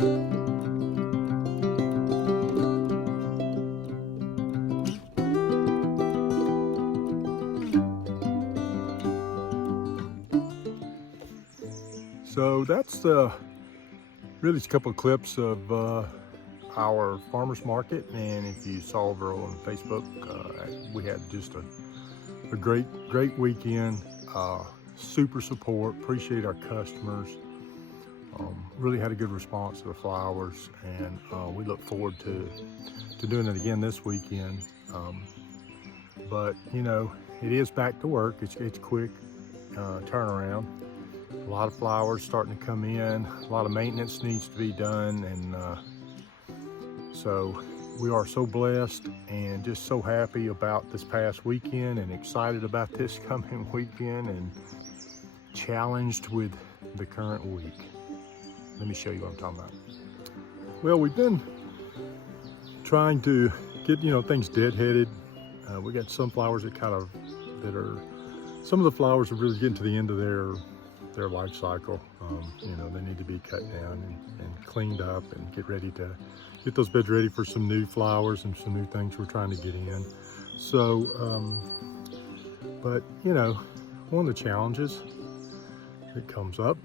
So that's really a couple of clips of our farmers market, and if you saw over on Facebook, we had just a great weekend. Super support, appreciate our customers. Really had a good response to the flowers, and we look forward to doing it again this weekend. But you know, it is back to work. It's quick turnaround. A lot of flowers starting to come in, a lot of maintenance needs to be done, and so we are so blessed and just so happy about this past weekend, and excited about this coming weekend, and challenged with the current week. Let me show you what I'm talking about. Well, we've been trying to get, you know, things deadheaded. We got some flowers that some of the flowers are really getting to the end of their life cycle. You know, they need to be cut down and cleaned up and get those beds ready for some new flowers and some new things we're trying to get in. So, but you know, one of the challenges that comes up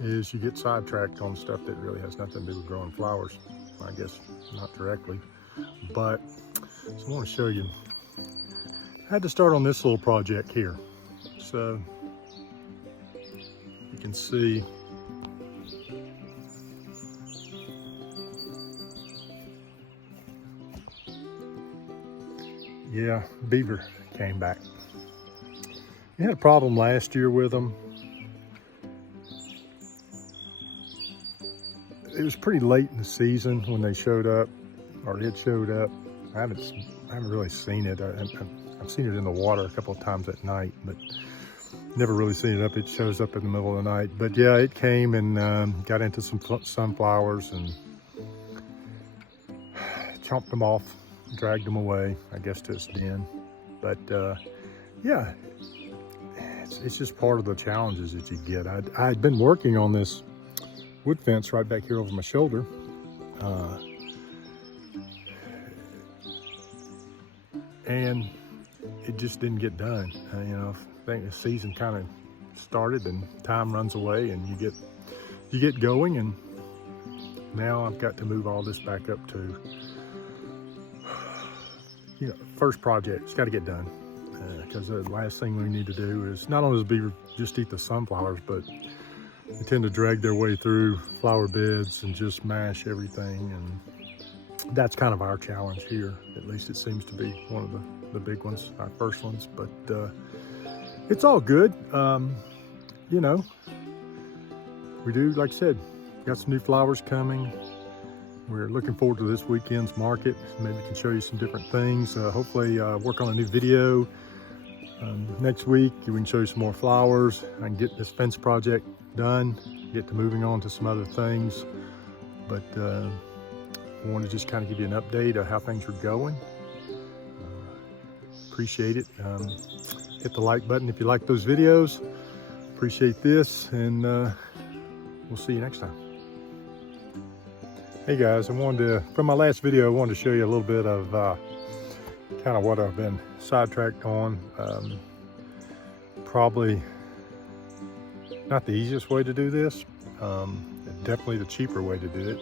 is you get sidetracked on stuff that really has nothing to do with growing flowers. I guess not directly, but so I want to show you. I had to start on this little project here. So you can see yeah, beaver came back. We had a problem last year with them. It was pretty late in the season when they showed up, or it showed up. I haven't really seen it. I've seen it in the water a couple of times at night, but never really seen it up. It shows up in the middle of the night. But yeah, it came and got into some sunflowers and chomped them off, dragged them away, I guess, to its den. But yeah, it's just part of the challenges that you get. I'd been working on this wood fence right back here over my shoulder. And it just didn't get done. You know, I think the season kind of started and time runs away, and you get going, and now I've got to move all this back up to, you know, first project. It's got to get done, because the last thing we need to do is not only does beaver just eat the sunflowers, but they tend to drag their way through flower beds and just mash everything, and that's kind of our challenge here. At least it seems to be one of the big ones, our first ones. But it's all good. You know, we do, like I said, got some new flowers coming. We're looking forward to this weekend's market. Maybe we can show you some different things. Hopefully work on a new video next week. We can show you some more flowers. I can get this fence project done, get to moving on to some other things. But I want to just kind of give you an update of how things are going. Appreciate it. Hit the like button if you like those videos. Appreciate this, and we'll see you next time. Hey guys, from my last video, I wanted to show you a little bit of kind of what I've been sidetracked on. Probably not the easiest way to do this. Definitely the cheaper way to do it,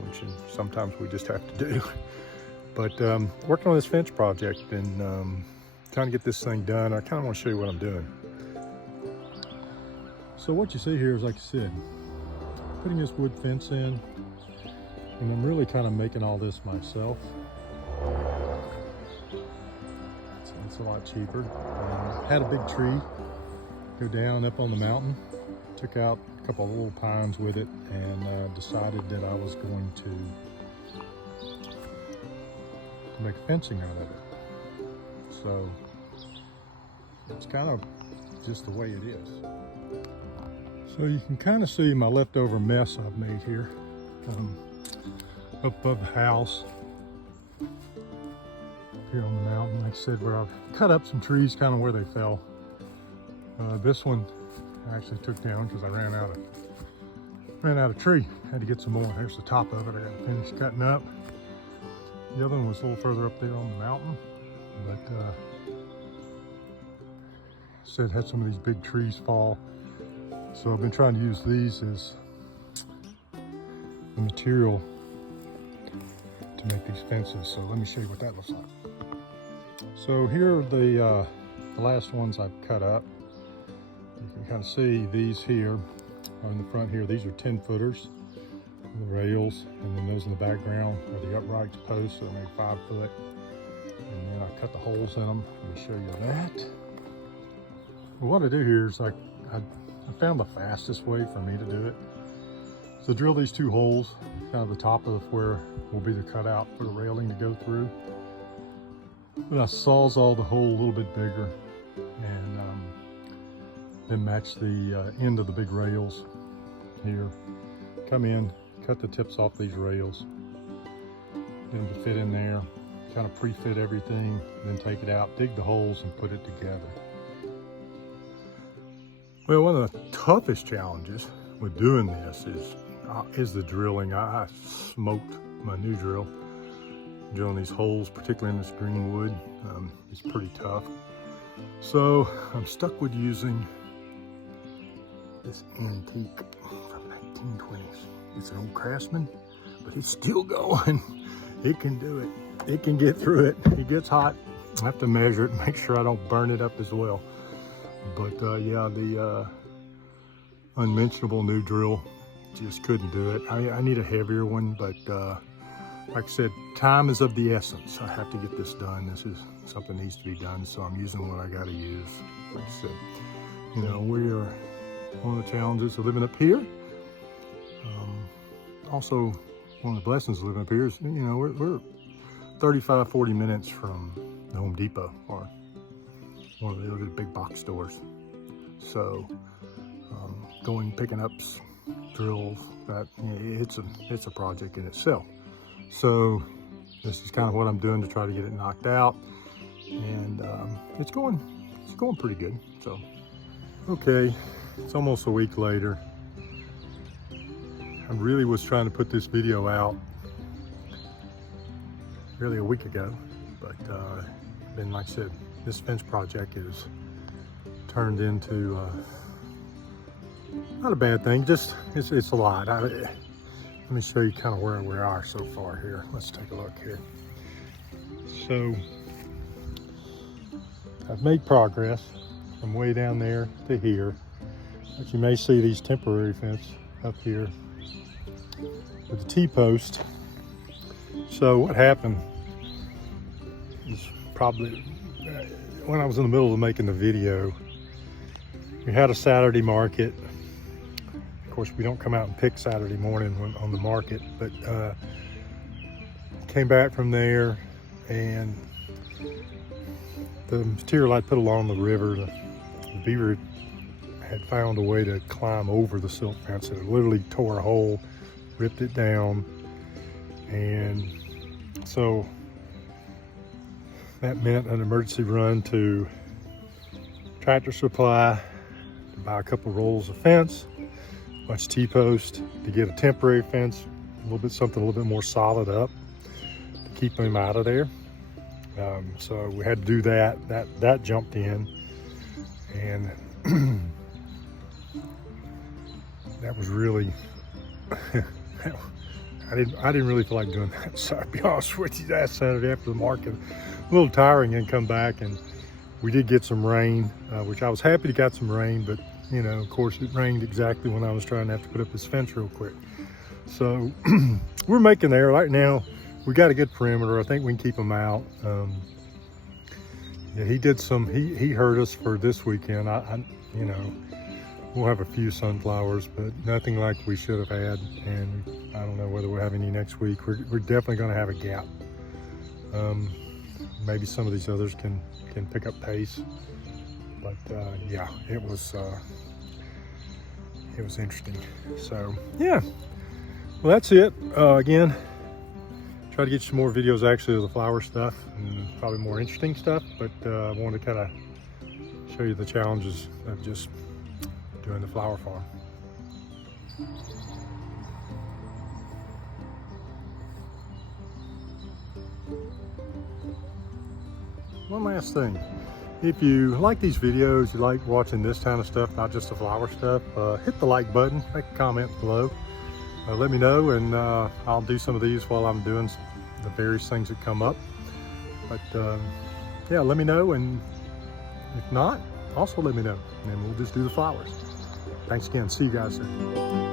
which sometimes we just have to do. But working on this fence project and trying to get this thing done, I kind of want to show you what I'm doing. So what you see here is, like I said, putting this wood fence in, and I'm really kind of making all this myself. So it's a lot cheaper. Had a big tree go down up on the mountain, took out a couple of little pines with it, and decided that I was going to make fencing out of it. So it's kind of just the way it is. So you can kind of see my leftover mess I've made here up above the house here on the mountain. Like I said, where I've cut up some trees kind of where they fell. This one I actually took down because I ran ran out of tree. Had to get some more. There's the top of it. I got to finish cutting up. The other one was a little further up there on the mountain, but said had some of these big trees fall. So I've been trying to use these as the material to make these fences. So let me show you what that looks like. So here are the last ones I've cut up. You can kind of see these here are in the front here. These are 10-footers, the rails, and then those in the background are the upright posts that make 5 foot. And then I cut the holes in them. Let me show you that. Well, what I do here is I found the fastest way for me to do it. So drill these 2 holes, kind of the top of where will be the cutout for the railing to go through. Then I sawzall the hole a little bit bigger, and then match the end of the big rails here. Come in, cut the tips off these rails, then to fit in there, kind of pre-fit everything, then take it out, dig the holes, and put it together. Well, one of the toughest challenges with doing this is the drilling. I smoked my new drill. Drilling these holes, particularly in this green wood, is pretty tough. So I'm stuck with using this antique from 1920s. It's an old Craftsman, but it's still going. It can do it. It can get through it. It gets hot. I have to measure it and make sure I don't burn it up as well. But yeah, the unmentionable new drill just couldn't do it. I need a heavier one, but like I said, time is of the essence. I have to get this done. This is something that needs to be done, so I'm using what I got to use. Like I said, you know, we are one of the challenges of living up here. Also, one of the blessings of living up here is, you know, we're 35, 40 minutes from the Home Depot or one of the other big box stores. So going, picking up drills, that, you know, it's a project in itself. So this is kind of what I'm doing to try to get it knocked out, and it's going pretty good. So okay, it's almost a week later. I really was trying to put this video out really a week ago, but then, like I said, this fence project is turned into not a bad thing, just it's a lot. Let me show you kind of where we are so far here. Let's take a look here. So I've made progress from way down there to here, but you may see these temporary fence up here with the T-post. So what happened is probably when I was in the middle of making the video, we had a Saturday market. Of course, we don't come out and pick Saturday morning on the market, but came back from there, and the material I put along the river, the beaver had found a way to climb over the silk fence. It literally tore a hole, ripped it down, and so that meant an emergency run to Tractor Supply to buy a couple rolls of fence, a bunch of T-post to get a temporary fence, something a little bit more solid up to keep them out of there. So we had to do that. That jumped in, and that was really I didn't really feel like doing that. So I'll be honest with you, that Saturday after the market, a little tiring, and come back, and we did get some rain, which I was happy to got some rain, but you know, of course, it rained exactly when I was trying to have to put up this fence real quick. So we're making there right now. We got a good perimeter. I think we can keep them out. Yeah, he did some. He hurt us for this weekend. You know, we'll have a few sunflowers, but nothing like we should have had. And I don't know whether we'll have any next week. We're definitely going to have a gap. Maybe some of these others can pick up pace. But yeah, it was interesting. So yeah, well, that's it. Again, try to get you some more videos actually of the flower stuff and probably more interesting stuff, but I wanted to kind of show you the challenges of just doing the flower farm. one last thing. If you like these videos, you like watching this kind of stuff, not just the flower stuff, hit the like button, make a comment below. Let me know, and I'll do some of these while I'm doing the various things that come up. But yeah, let me know, and if not, also let me know, and we'll just do the flowers. Thanks again. See you guys soon.